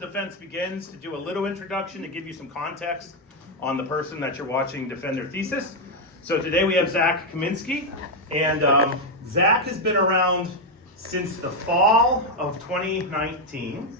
Defense begins to do a little introduction to give you some context on the person that you're watching defend their thesis. So today we have Zach Kaminsky, and Zach has been around since the fall of 2019.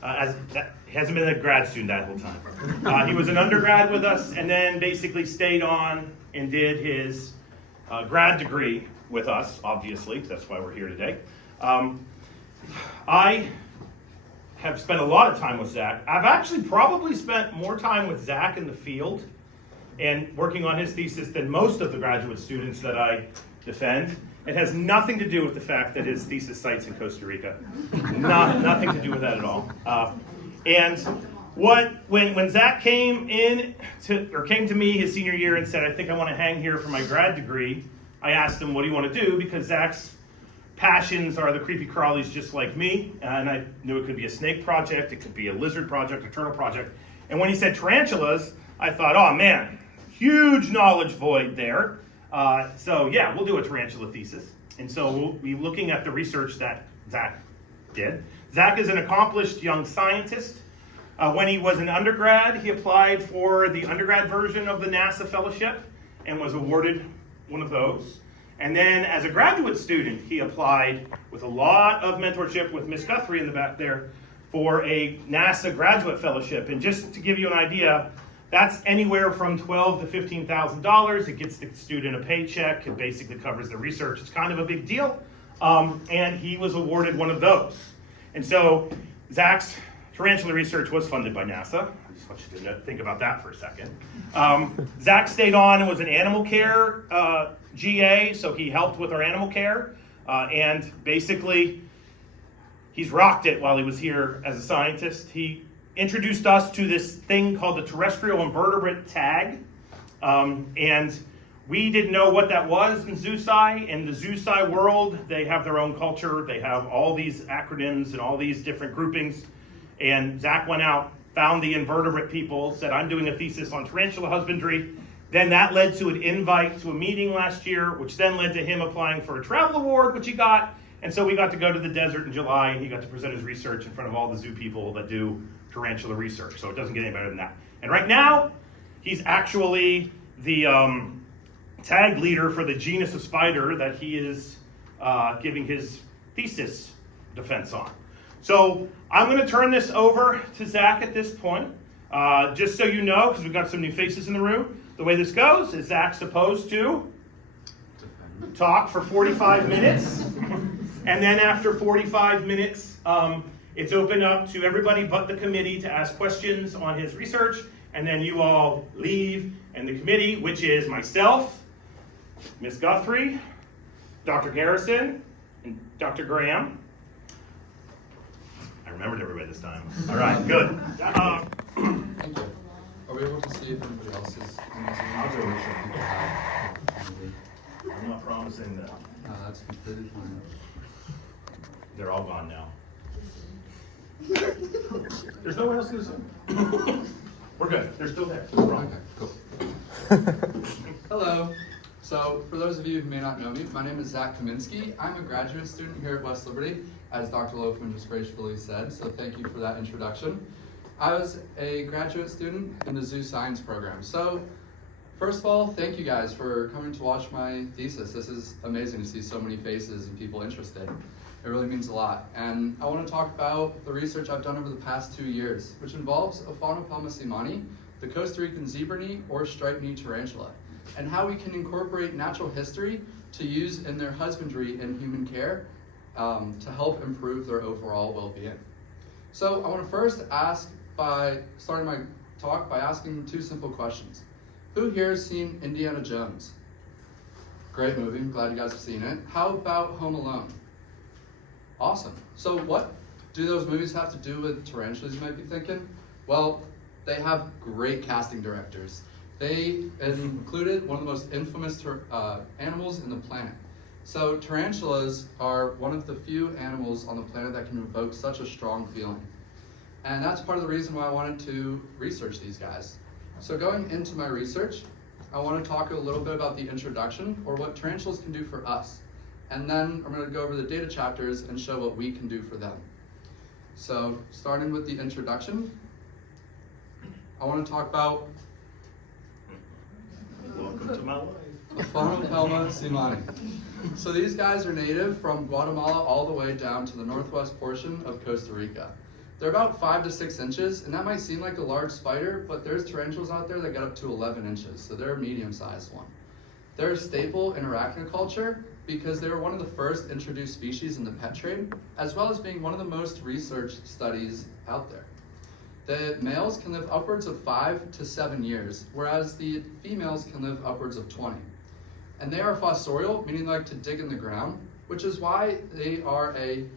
He hasn't been a grad student that whole time. He was an undergrad with us and then basically stayed on and did his grad degree with us, obviously, because that's why we're here today. I have spent a lot of time with Zach. I've actually probably spent more time with Zach in the field and working on his thesis than most of the graduate students that I defend. It has nothing to do with the fact that his thesis site's in Costa Rica. Nothing to do with that at all. When Zach came to me his senior year and said, I think I want to hang here for my grad degree, I asked him, what do you want to do? Because Zach's passions are the creepy crawlies just like me, and I knew it could be a snake project, it could be a lizard project, a turtle project. And when he said tarantulas, I thought, oh man, huge knowledge void there. So yeah, we'll do a tarantula thesis. And so we'll be looking at the research that Zach did. Zach is an accomplished young scientist. When he was an undergrad, he applied for the undergrad version of the NASA fellowship and was awarded one of those. And then as a graduate student, he applied with a lot of mentorship with Miss Guthrie in the back there for a NASA graduate fellowship. And just to give you an idea, that's anywhere from $12,000 to $15,000. It gets the student a paycheck. It basically covers the research. It's kind of a big deal. And he was awarded one of those. And so Zach's tarantula research was funded by NASA. I just want you to think about that for a second. Zach stayed on and was an animal care GA, so he helped with our animal care. And basically, he's rocked it while he was here as a scientist. He introduced us to this thing called the terrestrial invertebrate tag. And we didn't know what that was in ZooSci. In the ZooSci world, they have their own culture. They have all these acronyms and all these different groupings. And Zach went out, found the invertebrate people, said, I'm doing a thesis on tarantula husbandry. Then that led to an invite to a meeting last year, which then led to him applying for a travel award, which he got. And so we got to go to the desert in July, and he got to present his research in front of all the zoo people that do tarantula research. So it doesn't get any better than that. And right now, he's actually the tag leader for the genus of spider that he is giving his thesis defense on. So I'm going to turn this over to Zach at this point. Just so you know, because we've got some new faces in the room, the way this goes is Zach's supposed to talk for 45 minutes. And then after 45 minutes, it's open up to everybody but the committee to ask questions on his research. And then you all leave, and the committee, which is myself, Miss Guthrie, Dr. Garrison, and Dr. Graham. I remembered everybody this time. All right, good. Thank you. Are we able to see if anybody else is in this room? I'll do make sure people have. I'm not promising that. That's completely fine. They're all gone now. There's no one else in this room. We're good. They're still there. Okay, cool. Hello. So, for those of you who may not know me, my name is Zach Kaminsky. I'm a graduate student here at West Liberty, as Dr. Loafman just gracefully said, so thank you for that introduction. I was a graduate student in the zoo science program. So, first of all, thank you guys for coming to watch my thesis. This is amazing to see so many faces and people interested. It really means a lot. And I want to talk about the research I've done over the past 2 years, which involves Ophanopelma seemanni, the Costa Rican zebra knee or striped knee tarantula, and how we can incorporate natural history to use in their husbandry and human care to help improve their overall well-being. So I want to first starting my talk by asking two simple questions. Who here has seen Indiana Jones? Great movie, I'm glad you guys have seen it. How about Home Alone? Awesome. So what do those movies have to do with tarantulas, you might be thinking? Well, they have great casting directors. They included one of the most infamous animals in the planet. So tarantulas are one of the few animals on the planet that can evoke such a strong feeling. And that's part of the reason why I wanted to research these guys. So going into my research, I want to talk a little bit about the introduction, or what tarantulas can do for us. And then I'm going to go over the data chapters and show what we can do for them. So starting with the introduction, I want to talk about Welcome to my life. Aphanopelma simani. So these guys are native from Guatemala all the way down to the northwest portion of Costa Rica. They're about 5 to 6 inches, and that might seem like a large spider, but there's tarantulas out there that get up to 11 inches, so they're a medium-sized one. They're a staple in arachnoculture because they were one of the first introduced species in the pet trade, as well as being one of the most researched studies out there. The males can live upwards of 5 to 7 years, whereas the females can live upwards of 20. And they are fossorial, meaning they like to dig in the ground, which is why they are an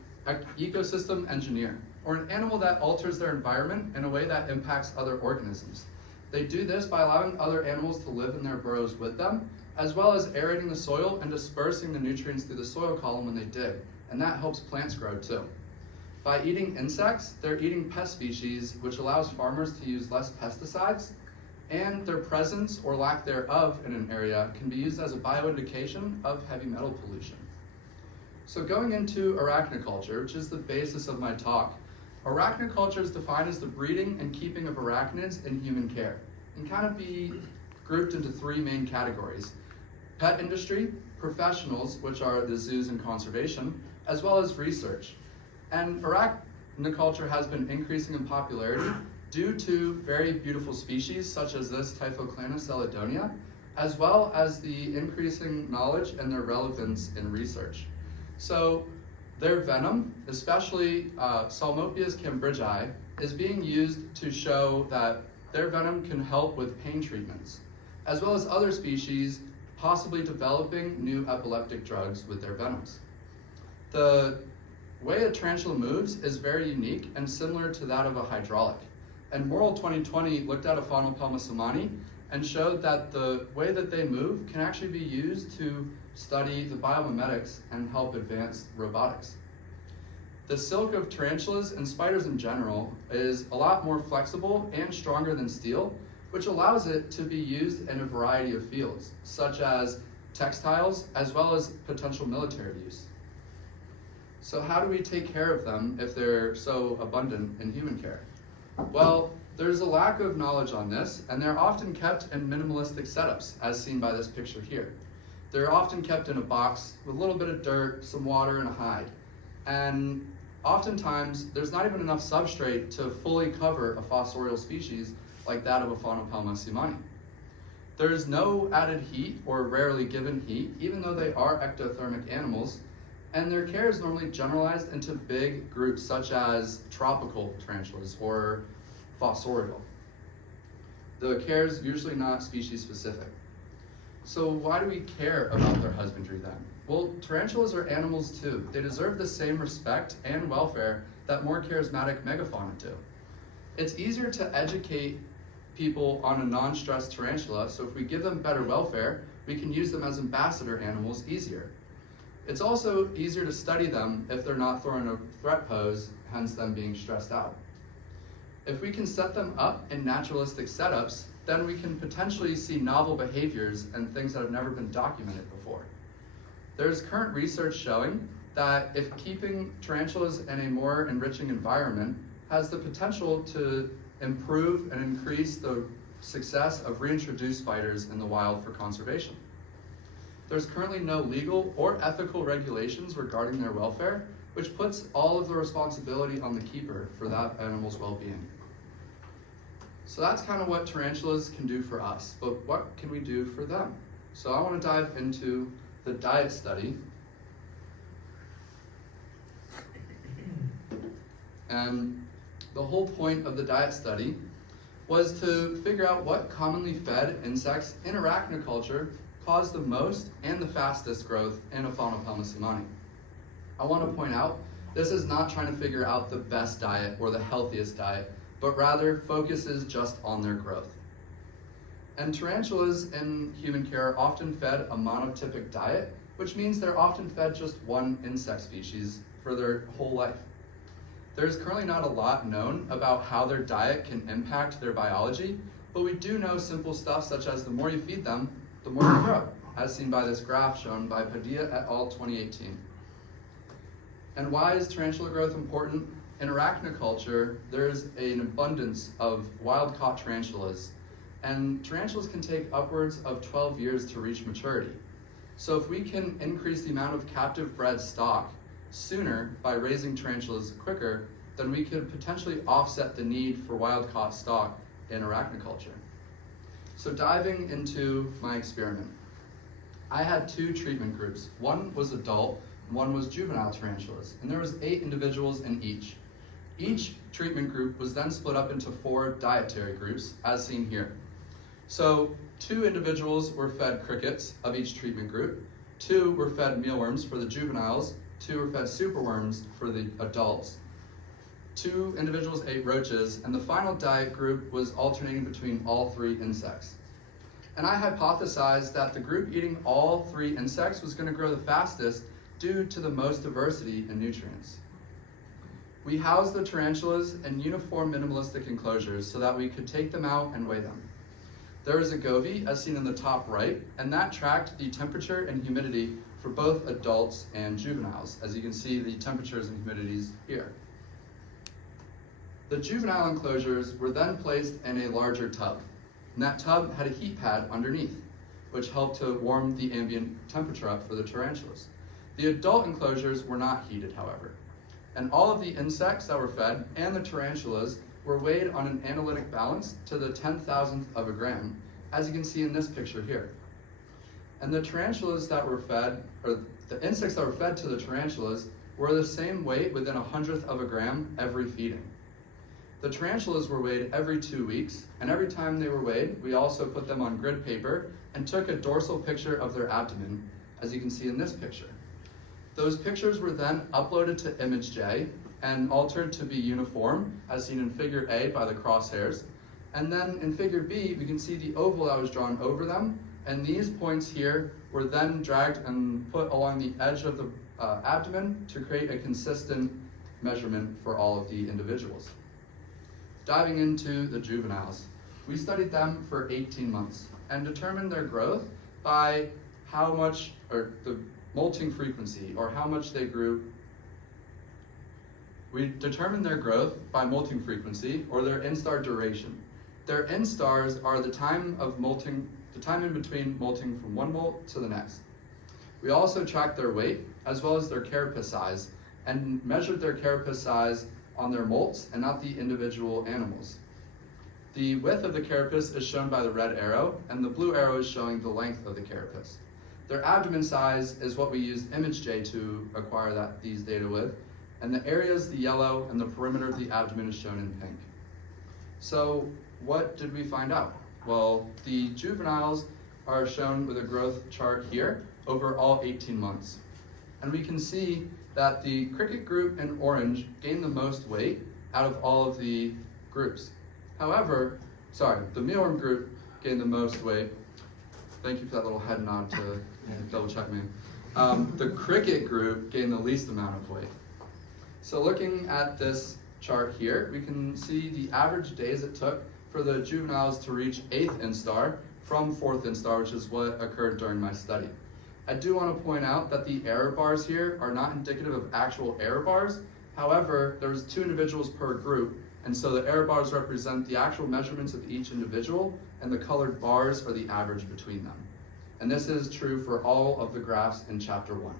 ecosystem engineer, or an animal that alters their environment in a way that impacts other organisms. They do this by allowing other animals to live in their burrows with them, as well as aerating the soil and dispersing the nutrients through the soil column when they dig, and that helps plants grow too. By eating insects, they're eating pest species, which allows farmers to use less pesticides, and their presence or lack thereof in an area can be used as a bioindication of heavy metal pollution. So going into arachnoculture, which is the basis of my talk, arachnoculture is defined as the breeding and keeping of arachnids in human care, and kind of be grouped into 3 main categories: pet industry, professionals, which are the zoos and conservation, as well as research. And arachnoculture has been increasing in popularity due to very beautiful species such as this Typhoclana celadonia, as well as the increasing knowledge and their relevance in research. So their venom, especially Psalmopius cambridgei, is being used to show that their venom can help with pain treatments, as well as other species possibly developing new epileptic drugs with their venoms. The way a tarantula moves is very unique and similar to that of a hydraulic. And Morrill 2020 looked at Aphanopelma simani and showed that the way that they move can actually be used to study the biomimetics and help advance robotics. The silk of tarantulas and spiders in general is a lot more flexible and stronger than steel, which allows it to be used in a variety of fields, such as textiles, as well as potential military use. So how do we take care of them if they're so abundant in human care? Well, there's a lack of knowledge on this, and they're often kept in minimalistic setups, as seen by this picture here. They're often kept in a box with a little bit of dirt, some water, and a hide. And oftentimes, there's not even enough substrate to fully cover a fossorial species like that of Aphanopelma simani. There's no added heat or rarely given heat, even though they are ectothermic animals, and their care is normally generalized into big groups such as tropical tarantulas or fossorial. The care is usually not species specific. So why do we care about their husbandry then? Well, tarantulas are animals too. They deserve the same respect and welfare that more charismatic megafauna do. It's easier to educate people on a non-stressed tarantula, so if we give them better welfare, we can use them as ambassador animals easier. It's also easier to study them if they're not throwing a threat pose, hence them being stressed out. If we can set them up in naturalistic setups, then we can potentially see novel behaviors and things that have never been documented before. There's current research showing that if keeping tarantulas in a more enriching environment has the potential to improve and increase the success of reintroduced spiders in the wild for conservation. There's currently no legal or ethical regulations regarding their welfare, which puts all of the responsibility on the keeper for that animal's well-being. So that's kind of what tarantulas can do for us, but what can we do for them? So I want to dive into the diet study. And the whole point of the diet study was to figure out what commonly fed insects in arachnoculture cause the most and the fastest growth in Aphanopelma simani. I want to point out, this is not trying to figure out the best diet or the healthiest diet, but rather focuses just on their growth. And tarantulas in human care are often fed a monotypic diet, which means they're often fed just one insect species for their whole life. There's currently not a lot known about how their diet can impact their biology, but we do know simple stuff such as the more you feed them, the more they grow, as seen by this graph shown by Padilla et al. 2018. And why is tarantula growth important? in arachnoculture, there's an abundance of wild-caught tarantulas, and tarantulas can take upwards of 12 years to reach maturity. So if we can increase the amount of captive bred stock sooner by raising tarantulas quicker, then we could potentially offset the need for wild-caught stock in arachnoculture. So diving into my experiment, I had 2 treatment groups. One was adult, and one was juvenile tarantulas, and there was 8 individuals in each. Each treatment group was then split up into 4 dietary groups, as seen here. So 2 individuals were fed crickets of each treatment group, 2 were fed mealworms for the juveniles, 2 were fed superworms for the adults, 2 individuals ate roaches, and the final diet group was alternating between all 3 insects. And I hypothesized that the group eating all 3 insects was going to grow the fastest due to the most diversity in nutrients. We housed the tarantulas in uniform minimalistic enclosures so that we could take them out and weigh them. There was a Govee, as seen in the top right, and that tracked the temperature and humidity for both adults and juveniles. As you can see, the temperatures and humidities here. The juvenile enclosures were then placed in a larger tub, and that tub had a heat pad underneath, which helped to warm the ambient temperature up for the tarantulas. The adult enclosures were not heated, however, and all of the insects that were fed and the tarantulas were weighed on an analytic balance to the 10,000th of a gram, as you can see in this picture here. And the tarantulas that were fed, or the insects that were fed to the tarantulas, were the same weight within 100th of a gram every feeding. The tarantulas were weighed every 2 weeks, and every time they were weighed, we also put them on grid paper and took a dorsal picture of their abdomen, as you can see in this picture. Those pictures were then uploaded to ImageJ and altered to be uniform, as seen in figure A by the crosshairs. And then in figure B, we can see the oval that was drawn over them, and these points here were then dragged and put along the edge of the abdomen to create a consistent measurement for all of the individuals. Diving into the juveniles, we studied them for 18 months and determined their growth by how much, or the molting frequency, or how much they grew. We determined their growth by molting frequency, or their instar duration. Their instars are the time of molting, the time in between molting from one molt to the next. We also tracked their weight, as well as their carapace size, and measured their carapace size on their molts and not the individual animals. The width of the carapace is shown by the red arrow, and the blue arrow is showing the length of the carapace. Their abdomen size is what we used ImageJ to acquire these data with, and the area is the yellow, and the perimeter of the abdomen is shown in pink. So what did we find out? Well, the juveniles are shown with a growth chart here over all 18 months. And we can see that the cricket group in orange gained the most weight out of all of the groups. However, the mealworm group gained the most weight. Thank you for that little head nod to double check me. The cricket group gained the least amount of weight. So looking at this chart here, we can see the average days it took for the juveniles to reach 8th instar from 4th instar, which is what occurred during my study. I do want to point out that the error bars here are not indicative of actual error bars. However, there's 2 individuals per group, and so the error bars represent the actual measurements of each individual, and the colored bars are the average between them. And this is true for all of the graphs in chapter 1.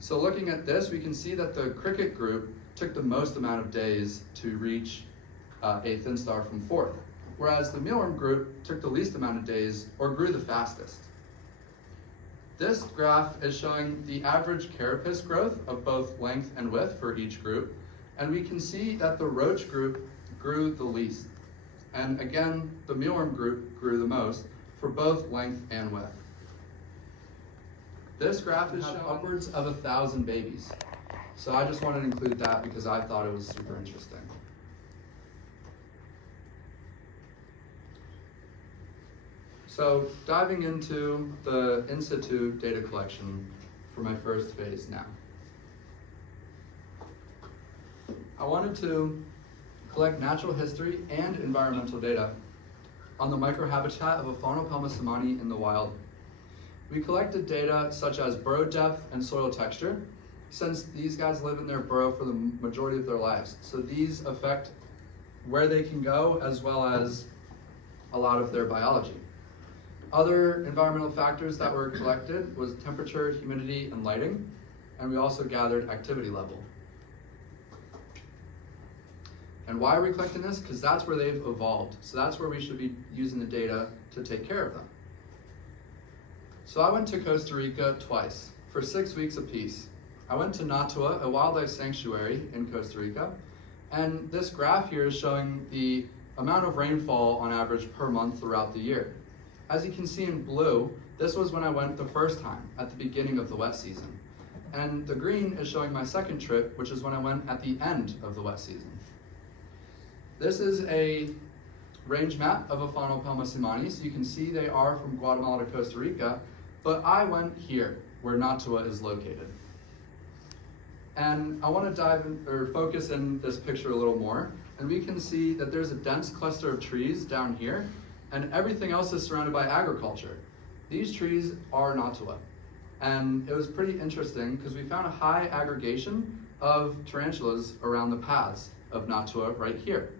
So looking at this, we can see that the cricket group took the most amount of days to reach 8th instar from 4th, whereas the mealworm group took the least amount of days or grew the fastest. This graph is showing the average carapace growth of both length and width for each group, and we can see that the roach group grew the least. And again, the mealworm group grew the most for both length and width. This graph is showing upwards of 1,000 babies. So I just wanted to include that because I thought it was super interesting. So diving into the in situ data collection for my first phase now. I wanted to collect natural history and environmental data on the microhabitat of a Faunopelma semani in the wild. We collected data such as burrow depth and soil texture, since these guys live in their burrow for the majority of their lives. So these affect where they can go as well as a lot of their biology. Other environmental factors that were collected was temperature, humidity, and lighting, and we also gathered activity level. And why are we collecting this? Because that's where they've evolved. So that's where we should be using the data to take care of them. So I went to Costa Rica twice for 6 weeks apiece. I went to Natua, a wildlife sanctuary in Costa Rica, and this graph here is showing the amount of rainfall on average per month throughout the year. As you can see in blue, this was when I went the first time, at the beginning of the wet season. And the green is showing my second trip, which is when I went at the end of the wet season. This is a range map of Afanopelma simani, so you can see they are from Guatemala to Costa Rica, but I went here, where Natua is located. And I want to focus in this picture a little more, and we can see that there's a dense cluster of trees down here, and everything else is surrounded by agriculture. These trees are Natua. And it was pretty interesting because we found a high aggregation of tarantulas around the paths of Natua right here.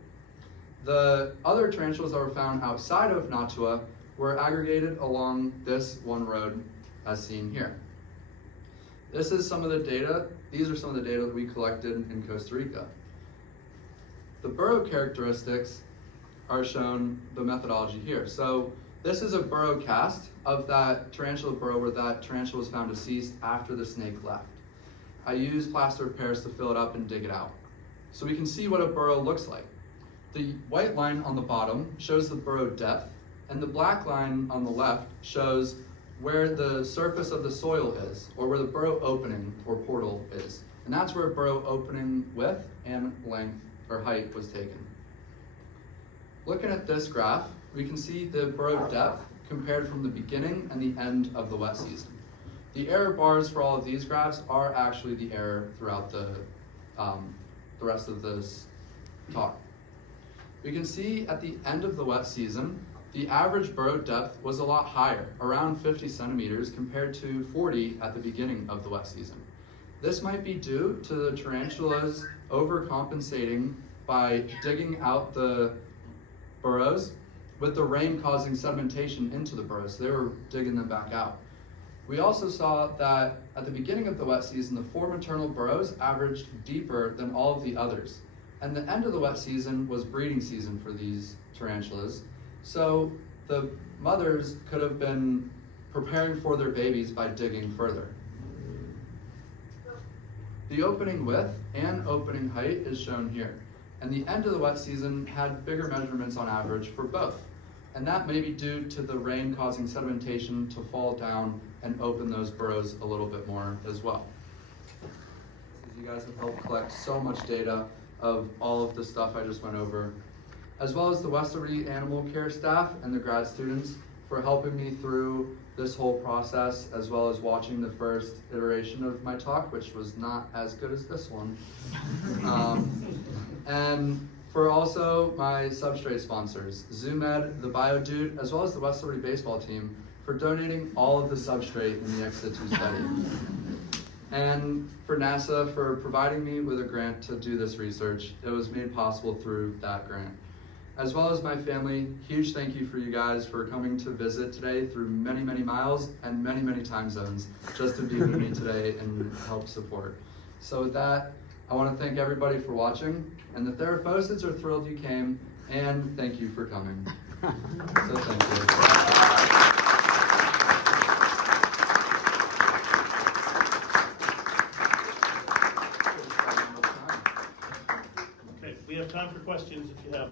The other tarantulas that were found outside of Natua were aggregated along this one road as seen here. This is some of the data. These are some of the data that we collected in Costa Rica. The burrow characteristics are shown the methodology here. So this is a burrow cast of that tarantula burrow where that tarantula was found deceased after the snake left. I used plaster of Paris to fill it up and dig it out. So we can see what a burrow looks like. The white line on the bottom shows the burrow depth, and the black line on the left shows where the surface of the soil is, or where the burrow opening or portal is. And that's where burrow opening width and length or height was taken. Looking at this graph, we can see the burrow depth compared from the beginning and the end of the wet season. The error bars for all of these graphs are actually the error throughout the rest of this talk. We can see at the end of the wet season, the average burrow depth was a lot higher, around 50 centimeters compared to 40 at the beginning of the wet season. This might be due to the tarantulas overcompensating by digging out the burrows, with the rain causing sedimentation into the burrows, so they were digging them back out. We also saw that at the beginning of the wet season, the 4 maternal burrows averaged deeper than all of the others. And the end of the wet season was breeding season for these tarantulas. So the mothers could have been preparing for their babies by digging further. The opening width and opening height is shown here. And the end of the wet season had bigger measurements on average for both. And that may be due to the rain causing sedimentation to fall down and open those burrows a little bit more as well. You guys have helped collect so much data of all of the stuff I just went over, as well as the West Liberty Animal Care staff and the grad students for helping me through this whole process, as well as watching the first iteration of my talk, which was not as good as this one. And for also my substrate sponsors, ZoomEd, the BioDude, as well as the West Liberty baseball team for donating all of the substrate in the ex situ study. And for NASA for providing me with a grant to do this research. It was made possible through that grant. As well as my family, huge thank you for you guys for coming to visit today through many, many miles and many, many time zones just to be with me today and help support. So with that, I want to thank everybody for watching, and the Theraphosids are thrilled you came, and thank you for coming. So thank you. Okay, we have time for questions if you have.